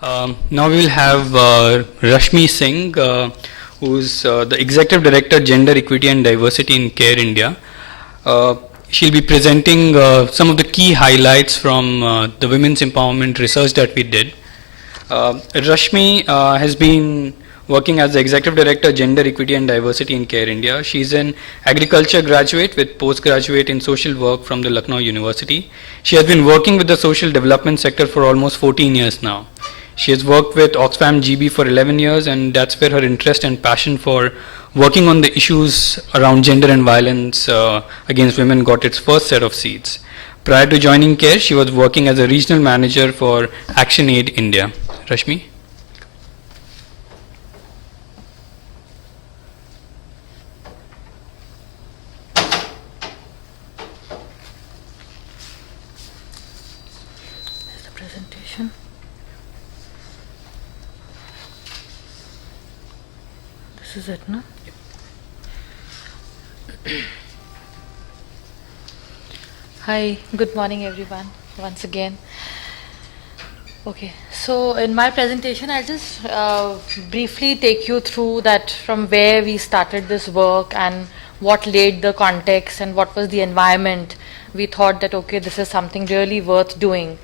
Now we will have Rashmi Singh, who's the Executive Director, Gender Equity and Diversity in CARE India. She'll be presenting some of the key highlights from the women's empowerment research that we did. Rashmi has been working as the Executive Director, Gender Equity and Diversity in CARE India. She's an agriculture graduate with postgraduate in social work from the Lucknow University. She has been working with the social development sector for almost 14 years now. She has worked with Oxfam GB for 11 years, and that's where her interest and passion for working on the issues around gender and violence against women got its first set of seeds. Prior to joining CARE, she was working as a regional manager for ActionAid India. Rashmi? Presentation. This is it, no? Hi, good morning everyone, once again. Okay, so in my presentation I'll just briefly take you through that from where we started this work and what laid the context and what was the environment. We thought that okay, this is something really worth doing.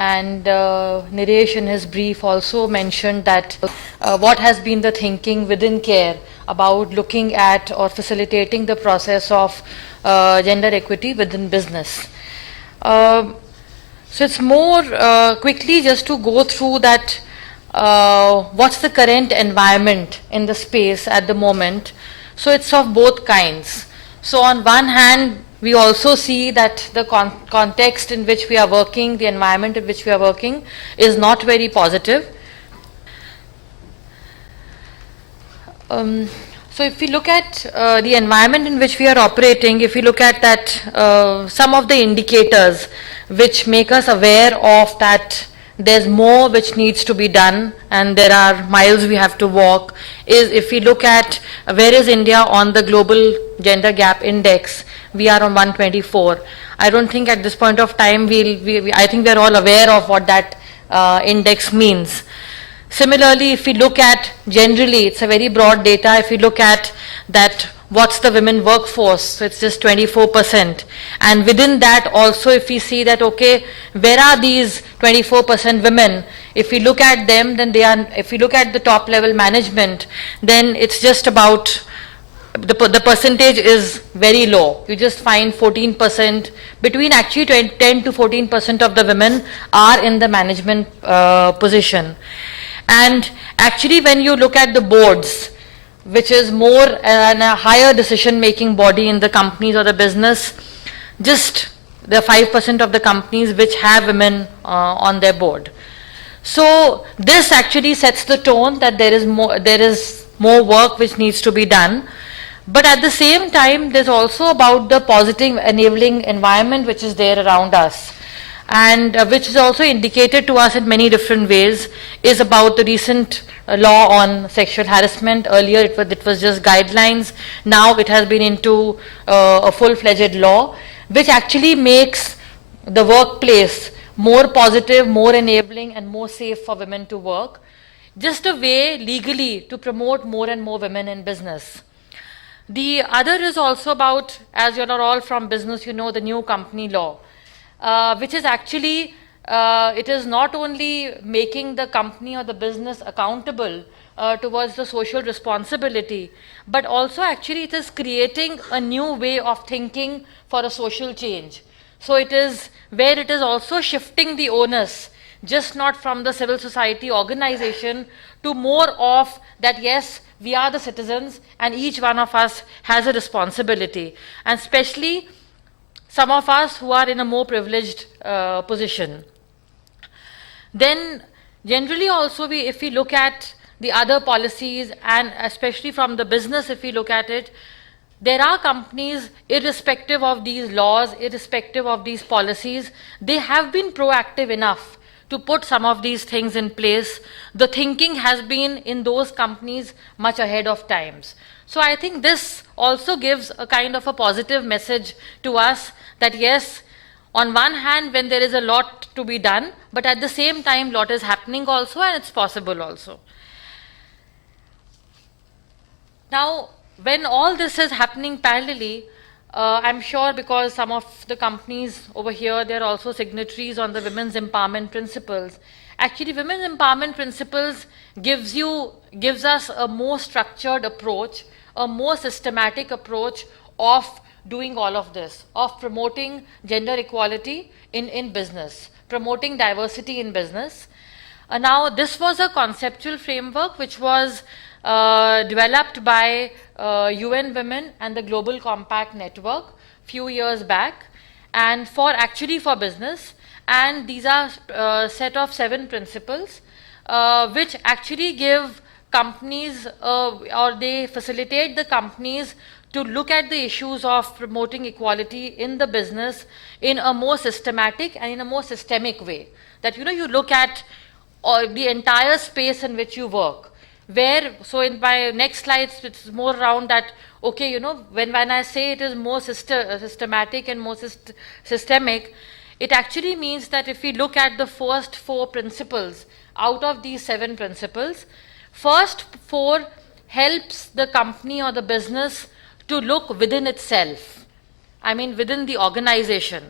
And Niresh in his brief also mentioned that what has been the thinking within CARE about looking at or facilitating the process of gender equity within business. So it's more quickly just to go through that what's the current environment in the space at the moment. So it's of both kinds. So on one hand, we also see that the context in which we are working, the environment in which we are working is not very positive. So if we look at the environment in which we are operating, if we look at that, some of the indicators which make us aware of that there's more which needs to be done and there are miles we have to walk, is if we look at where is India on the global gender gap index, we are on 124. I don't think at this point of time I think we're all aware of what that index means. Similarly, if we look at generally, it's a very broad data, if we look at that what's the women workforce, so it's just 24%. And within that also if we see that okay, where are these 24% women, if we look at them, then they are, if we look at the top level management, then it's just about, the percentage is very low. You just find 14%, between actually 10 to 14% of the women are in the management position. And actually when you look at the boards, which is more a higher decision making body in the companies or the business, just the 5% of the companies which have women on their board. So this actually sets the tone that there is more work which needs to be done. But at the same time, there's also about the positive enabling environment which is there around us, and which is also indicated to us in many different ways, is about the recent law on sexual harassment. Earlier it was just guidelines, now it has been into a full-fledged law, which actually makes the workplace more positive, more enabling and more safe for women to work. Just a way legally to promote more and more women in business. The other is also about, as you are all from business, you know the new company law. Which is actually, it is not only making the company or the business accountable towards the social responsibility, but also actually it is creating a new way of thinking for a social change. So it is where it is also shifting the onus, just not from the civil society organization to more of that, yes, we are the citizens and each one of us has a responsibility, and especially some of us who are in a more privileged position. Then generally also if we look at the other policies, and especially from the business, if we look at it, there are companies, irrespective of these laws, irrespective of these policies, they have been proactive enough to put some of these things in place. The thinking has been in those companies much ahead of times. So I think this also gives a kind of a positive message to us that yes, On one hand, when there is a lot to be done, but at the same time, lot is happening also, and it's possible also. Now, when all this is happening parallelly, I'm sure because some of the companies over here, they're also signatories on the Women's Empowerment Principles. Actually, Women's Empowerment Principles gives us a more structured approach, a more systematic approach of doing all of this, of promoting gender equality in business, promoting diversity in business. Now, this was a conceptual framework which was developed by UN Women and the Global Compact Network few years back, and for business. And these are a set of 7 principles which actually give companies or they facilitate the companies to look at the issues of promoting equality in the business in a more systematic and in a more systemic way. That you look at the entire space in which you work. So in my next slides, it's more around that, okay, when I say it is more systematic and more systemic, it actually means that if we look at the first 4 principles out of these 7 principles, first 4 helps the company or the business to look within itself. I mean, within the organization.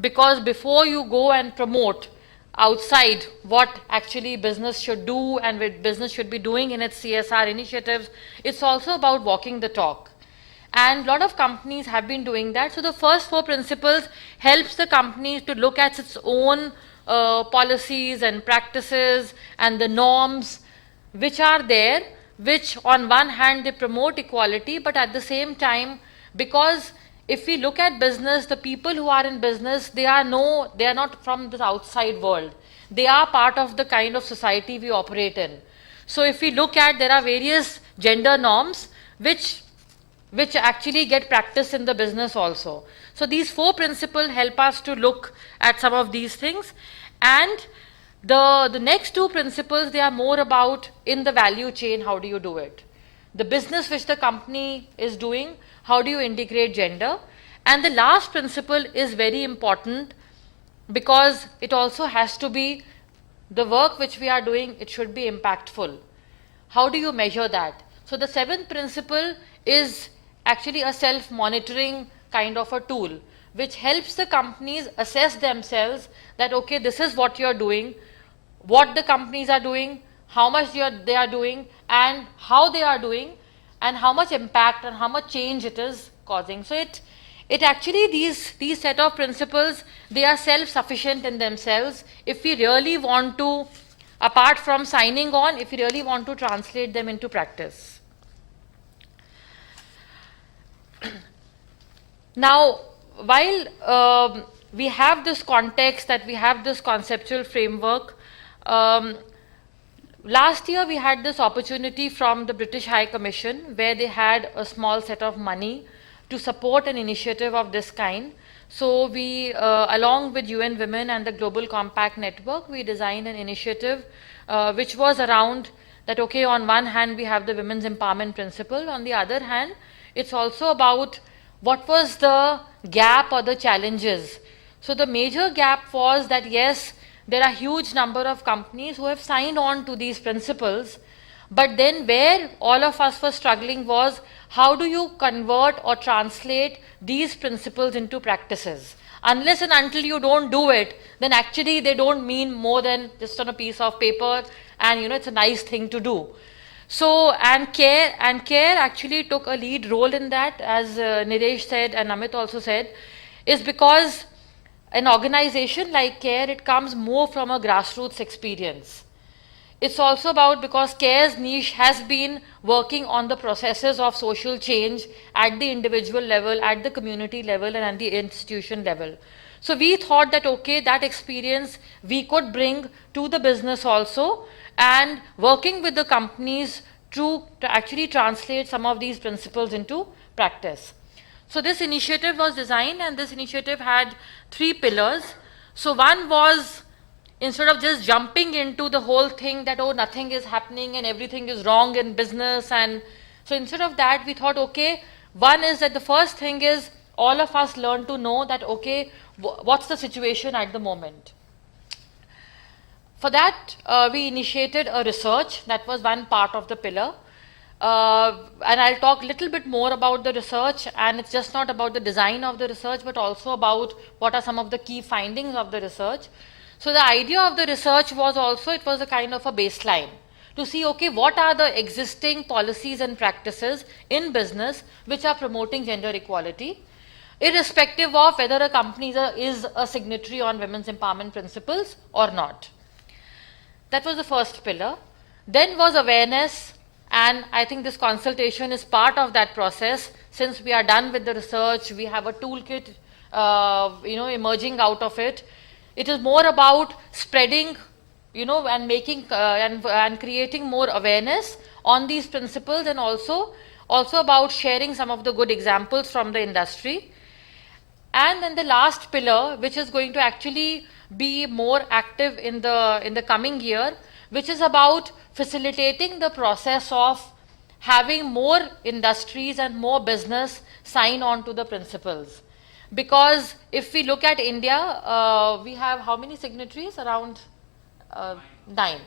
Because before you go and promote outside what actually business should do and what business should be doing in its CSR initiatives, it's also about walking the talk. And a lot of companies have been doing that. So the first 4 principles helps the company to look at its own policies and practices and the norms which are there, which on one hand they promote equality, but at the same time, because if we look at business, the people who are in business, they are not from the outside world. They are part of the kind of society we operate in. So if we look at, there are various gender norms which actually get practiced in the business also. So these 4 principles help us to look at some of these things. And the next 2 principles, they are more about in the value chain, how do you do it? The business which the company is doing, how do you integrate gender? And the last principle is very important because it also has to be the work which we are doing, it should be impactful. How do you measure that? So the 7th principle is actually a self-monitoring kind of a tool which helps the companies assess themselves that, okay, this is what you're doing, what the companies are doing, how much they are doing, and how they are doing, and how much impact and how much change it is causing. So it actually, these set of principles, they are self-sufficient in themselves. If we really want to, apart from signing on, if we really want to translate them into practice. Now, while we have this context, that we have this conceptual framework, last year we had this opportunity from the British High Commission where they had a small set of money to support an initiative of this kind. So we, along with UN Women and the Global Compact Network, we designed an initiative which was around that, okay, on one hand we have the Women's Empowerment Principle, on the other hand, it's also about what was the gap or the challenges. So the major gap was that, yes, there are huge number of companies who have signed on to these principles, but then where all of us were struggling was, how do you convert or translate these principles into practices? Unless and until you don't do it, then actually they don't mean more than just on a piece of paper, and it's a nice thing to do. So, and CARE actually took a lead role in that, as Niresh said and Amit also said, is because an organization like CARE, it comes more from a grassroots experience. It's also about, because CARE's niche has been working on the processes of social change at the individual level, at the community level, and at the institution level. So we thought that, okay, that experience we could bring to the business also, and working with the companies to actually translate some of these principles into practice. So this initiative was designed, and this initiative had 3 pillars. So one was, instead of just jumping into the whole thing that, oh, nothing is happening and everything is wrong in business, and so instead of that we thought, okay, one is that the first thing is all of us learn to know that, okay, what's the situation at the moment. For that, we initiated a research. That was one part of the pillar. And I'll talk a little bit more about the research, and it's just not about the design of the research, but also about what are some of the key findings of the research. So the idea of the research was also, it was a kind of a baseline to see, okay, what are the existing policies and practices in business which are promoting gender equality, irrespective of whether a company is a signatory on women's empowerment principles or not. That was the first pillar. Then was awareness, and I think this consultation is part of that process. Since we are done with the research, we have a toolkit emerging out of it. It is more about spreading, and making and creating more awareness on these principles, and also about sharing some of the good examples from the industry. And then the last pillar, which is going to actually be more active in the coming year, which is about facilitating the process of having more industries and more business sign on to the principles. Because if we look at India, we have how many signatories? Around 9.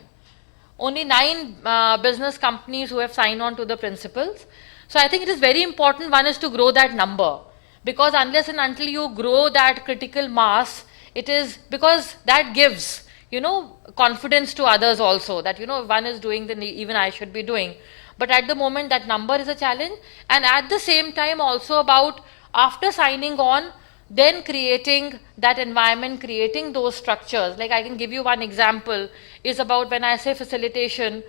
Only 9 business companies who have signed on to the principles. So I think it is very important, one is to grow that number, because unless and until you grow that critical mass, it is because that gives, confidence to others also, that, one is doing, then even I should be doing. But at the moment, that number is a challenge. And at the same time, also about after signing on, then creating that environment, creating those structures. Like I can give you one example, is about when I say facilitation,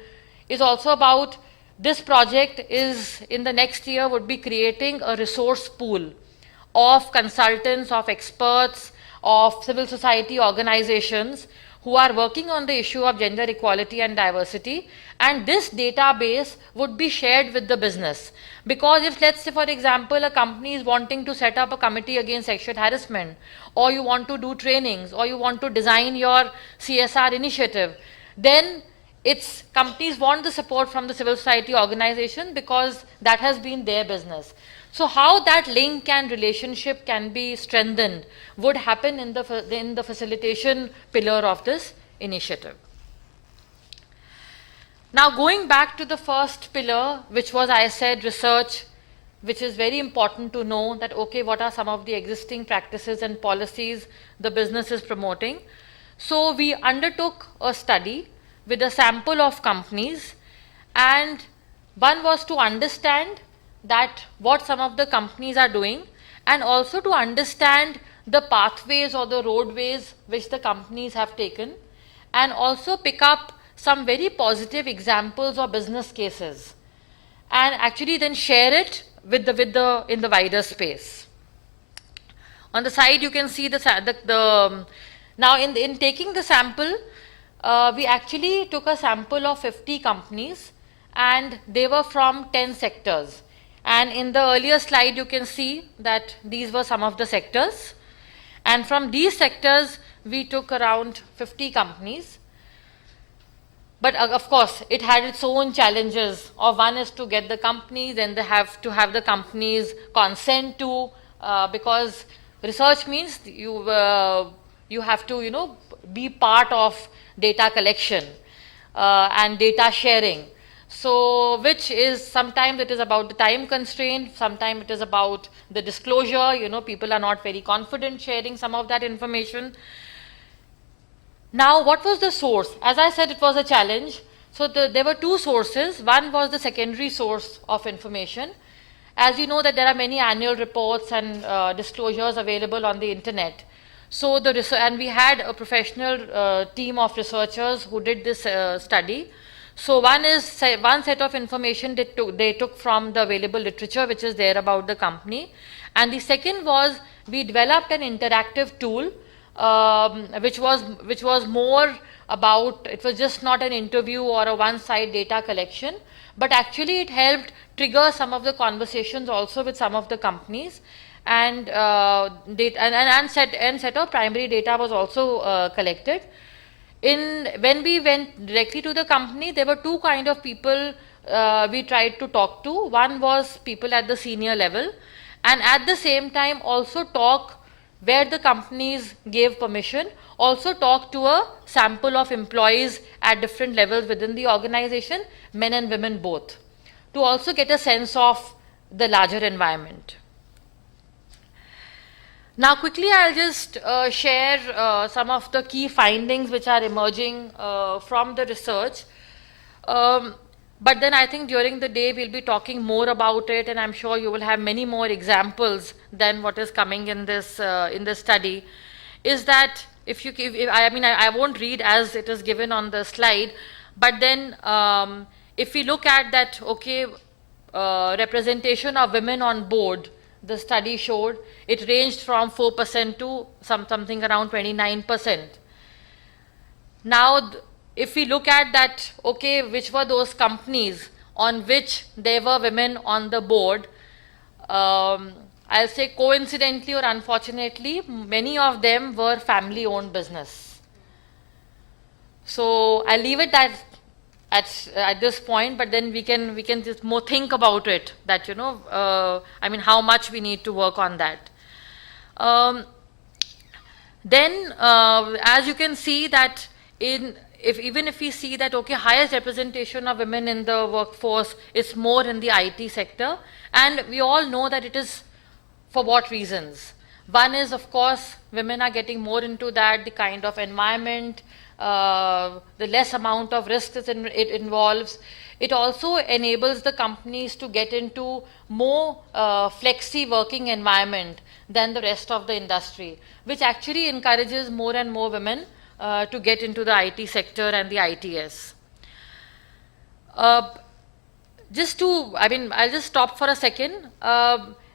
is also about this project is in the next year would be creating a resource pool of consultants, of experts, of civil society organizations who are working on the issue of gender equality and diversity, and this database would be shared with the business. Because if, let's say for example, a company is wanting to set up a committee against sexual harassment, or you want to do trainings, or you want to design your CSR initiative, then it's companies want the support from the civil society organization because that has been their business. So how that link and relationship can be strengthened would happen in the facilitation pillar of this initiative. Now going back to the first pillar, which was, I said, research, which is very important to know that, okay, what are some of the existing practices and policies the business is promoting. So we undertook a study with a sample of companies, and one was to understand that what some of the companies are doing, and also to understand the pathways or the roadways which the companies have taken, and also pick up some very positive examples or business cases, and actually then share it in the wider space. On the side you can see now in taking the sample, we actually took a sample of 50 companies, and they were from 10 sectors. And in the earlier slide, you can see that these were some of the sectors. And from these sectors, we took around 50 companies. But of course, it had its own challenges. One is to get the companies, then they have to have the companies consent to, because research means you have to, be part of data collection and data sharing. So, which is, sometimes it is about the time constraint, sometimes it is about the disclosure, people are not very confident sharing some of that information. Now, what was the source? As I said, it was a challenge. So, there were two sources. One was the secondary source of information. As you know that there are many annual reports and disclosures available on the internet. So, and we had a professional team of researchers who did this study. So one set of information they took from the available literature which is there about the company, and the second was we developed an interactive tool which was more about, it was just not an interview or a one-side data collection, but actually it helped trigger some of the conversations also with some of the companies, and set of primary data was also collected. When we went directly to the company, there were two kind of people we tried to talk to. One was people at the senior level, and at the same time also talk where the companies gave permission, also talk to a sample of employees at different levels within the organization, men and women both, to also get a sense of the larger environment. Now quickly I'll just share some of the key findings which are emerging from the research. But then I think during the day we'll be talking more about it, and I'm sure you will have many more examples than what is coming in this study. Is that I won't read as it is given on the slide, but then if we look at that, representation of women on board, the study showed it ranged from 4% to something around 29%. Now, if we look at that, which were those companies on which there were women on the board, I'll say coincidentally or unfortunately, many of them were family-owned business. So I'll leave it at this point, but then we can just more think about it, that how much we need to work on that. Then as you can see that even if we see that highest representation of women in the workforce is more in the IT sector, and we all know that it is for what reasons. One is, of course, women are getting more into that, the kind of environment, the less amount of risks it involves. It also enables the companies to get into more flexi working environment than the rest of the industry, which actually encourages more and more women to get into the IT sector and the ITS. I'll just stop for a second.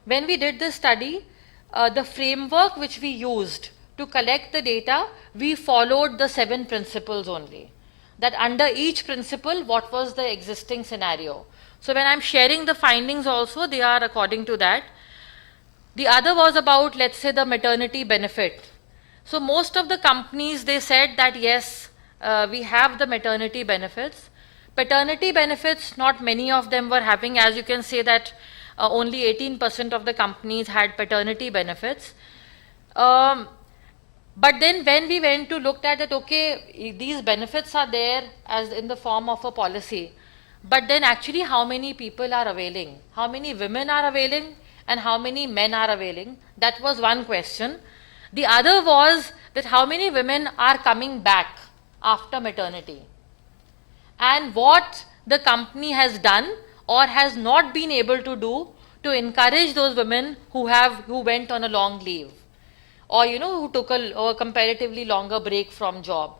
When we did this study, the framework which we used to collect the data, we followed the 7 principles only. That under each principle, what was the existing scenario. So when I'm sharing the findings also, they are according to that. The other was about, let's say, the maternity benefit. So most of the companies, they said that yes, we have the maternity benefits. Paternity benefits, not many of them were having, as you can say that only 18% of the companies had paternity benefits. But then when we went to look at it, these benefits are there as in the form of a policy. But then actually how many people are availing? How many women are availing and how many men are availing? That was one question. The other was that how many women are coming back after maternity, and what the company has done or has not been able to do to encourage those women who went on a long leave, or who took a comparatively longer break from job.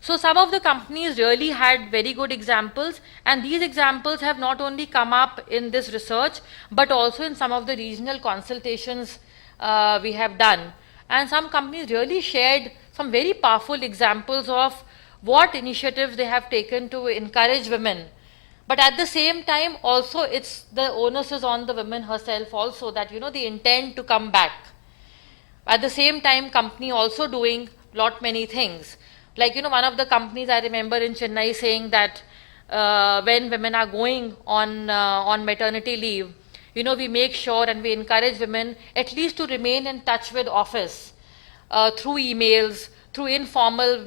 So some of the companies really had very good examples, and these examples have not only come up in this research but also in some of the regional consultations we have done. And some companies really shared some very powerful examples of what initiatives they have taken to encourage women. But at the same time, also it's the onus is on the woman herself also, that the intent to come back. At the same time, company also doing many things. Like one of the companies I remember in Chennai saying that when women are going on maternity leave, we make sure and we encourage women at least to remain in touch with office through emails, through informal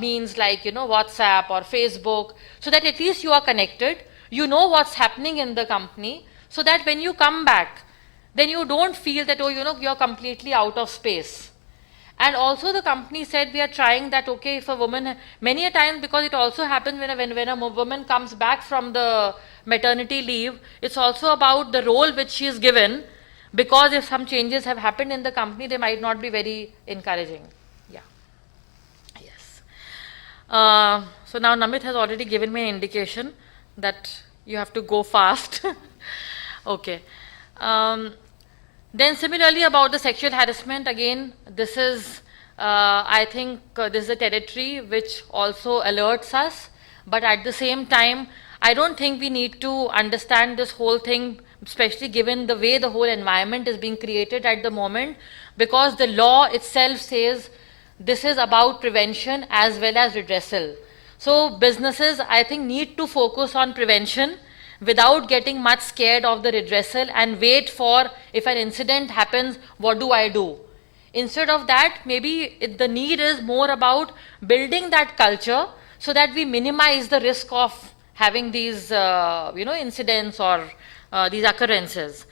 means like WhatsApp or Facebook, so that at least you are connected, you know what's happening in the company, so that when you come back, then you don't feel that you're completely out of space. And also the company said we are trying that if a woman, many a time, because it also happens when a woman comes back from the maternity leave, it's also about the role which she is given, because if some changes have happened in the company, they might not be very encouraging. Yeah. Yes. So now Namit has already given me an indication that you have to go fast. Okay. Then similarly about the sexual harassment, again, this is, I think this is a territory which also alerts us, but at the same time, I don't think we need to understand this whole thing, especially given the way the whole environment is being created at the moment, because the law itself says this is about prevention as well as redressal. So businesses, I think, need to focus on prevention without getting much scared of the redressal and wait for, if an incident happens, what do I do? Instead of that, maybe the need is more about building that culture so that we minimize the risk of having these, incidents or these occurrences.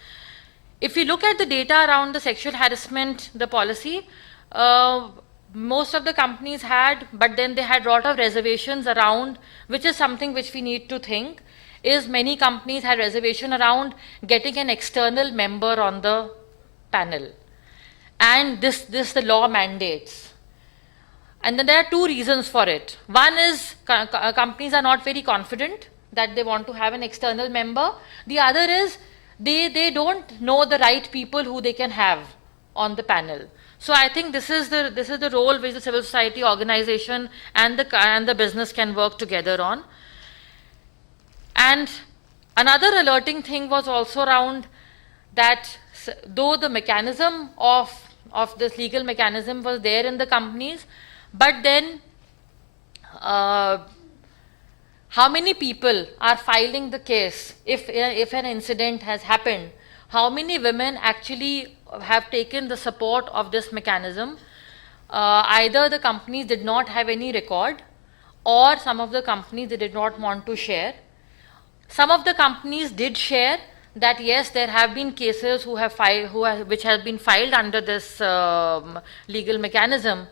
If we look at the data around the sexual harassment, the policy, most of the companies had, but then they had a lot of reservations around, which is something which we need to think, is many companies had reservation around getting an external member on the panel. And this the law mandates. And then there are two reasons for it. One is companies are not very confident that they want to have an external member. The other is they don't know the right people who they can have on the panel. So I think this is the role which the civil society organization and the business can work together on. And another alerting thing was also around that though the mechanism of this legal mechanism was there in the companies, but then how many people are filing the case if an incident has happened? How many women actually have taken the support of this mechanism? Either the companies did not have any record, or some of the companies they did not want to share. Some of the companies did share that yes, there have been cases which have been filed under this legal mechanism,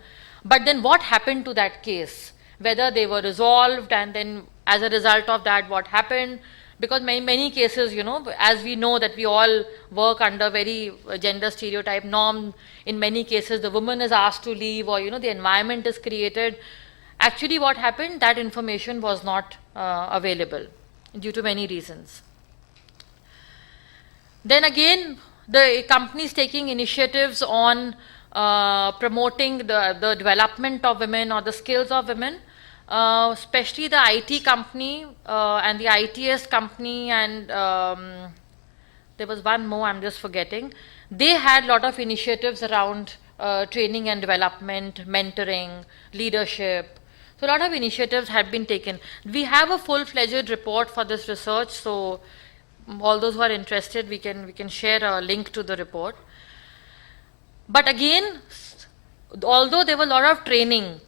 but then what happened to that case? Whether they were resolved, and then as a result of that, what happened? Because many cases, as we know that we all work under very gender stereotype norm, in many cases the woman is asked to leave, or the environment is created. Actually what happened, that information was not available due to many reasons. Then again, the companies taking initiatives on promoting the development of women or the skills of women, especially the IT company and the ITS company, and there was one more I'm just forgetting. They had a lot of initiatives around training and development, mentoring, leadership. So a lot of initiatives have been taken. We have a full-fledged report for this research, so all those who are interested, we can share a link to the report. But again, although there was a lot of training,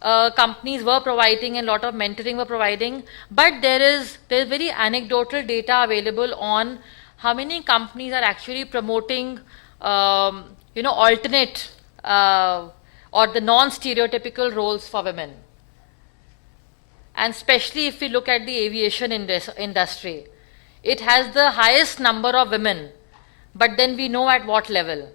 companies were providing and a lot of mentoring were providing, but there's very anecdotal data available on how many companies are actually promoting, alternate or the non-stereotypical roles for women. And especially if we look at the aviation industry, it has the highest number of women, but then we know at what level.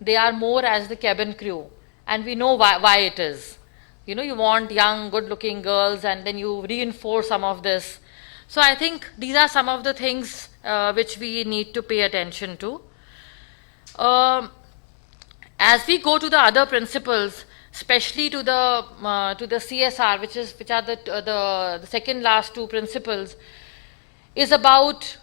They are more as the cabin crew, and we know why it is. You want young, good-looking girls, and then you reinforce some of this. So I think these are some of the things which we need to pay attention to. As we go to the other principles, especially to the CSR, which are the second last two principles, is about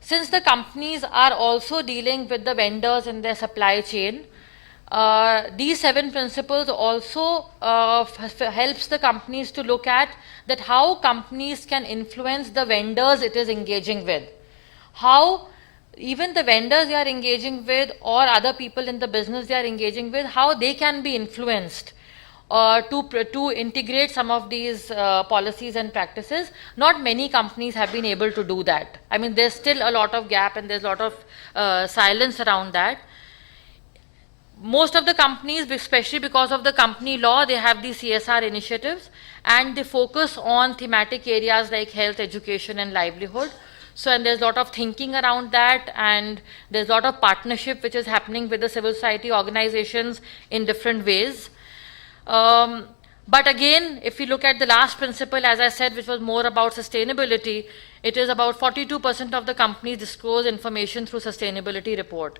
since the companies are also dealing with the vendors in their supply chain, these 7 principles also helps the companies to look at that how companies can influence the vendors it is engaging with. How even the vendors they are engaging with, or other people in the business they are engaging with, how they can be influenced to integrate some of these policies and practices. Not many companies have been able to do that. I mean, there's still a lot of gap and there's a lot of silence around that. Most of the companies, especially because of the company law, they have these CSR initiatives, and they focus on thematic areas like health, education, and livelihood. So, and there's a lot of thinking around that, and there's a lot of partnership which is happening with the civil society organizations in different ways. But again, if we look at the last principle, as I said, which was more about sustainability, it is about 42% of the companies disclose information through sustainability report.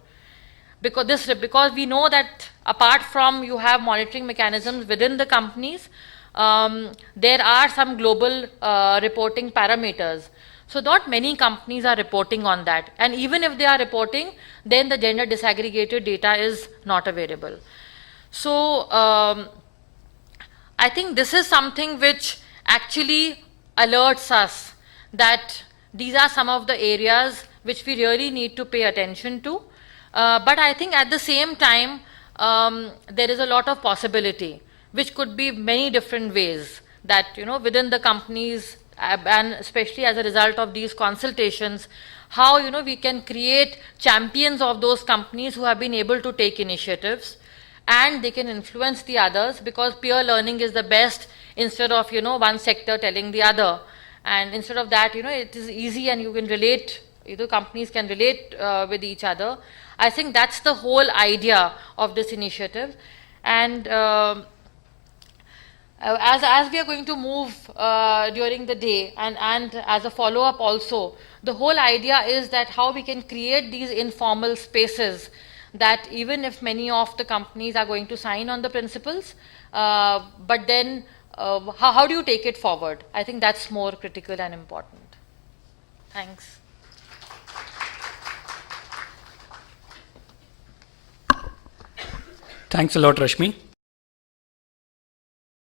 Because we know that apart from you have monitoring mechanisms within the companies, there are some global reporting parameters. So not many companies are reporting on that. And even if they are reporting, then the gender disaggregated data is not available. So I think this is something which actually alerts us that these are some of the areas which we really need to pay attention to. But I think at the same time, there is a lot of possibility, which could be many different ways that, within the companies, and especially as a result of these consultations, how, we can create champions of those companies who have been able to take initiatives, and they can influence the others, because peer learning is the best, instead of, one sector telling the other. And instead of that, it is easy, and you can relate, companies can relate with each other. I think that's the whole idea of this initiative. And as we are going to move during the day, and as a follow-up also, the whole idea is that how we can create these informal spaces, that even if many of the companies are going to sign on the principles, but then how do you take it forward? I think that's more critical and important. Thanks. Thanks a lot, Rashmi.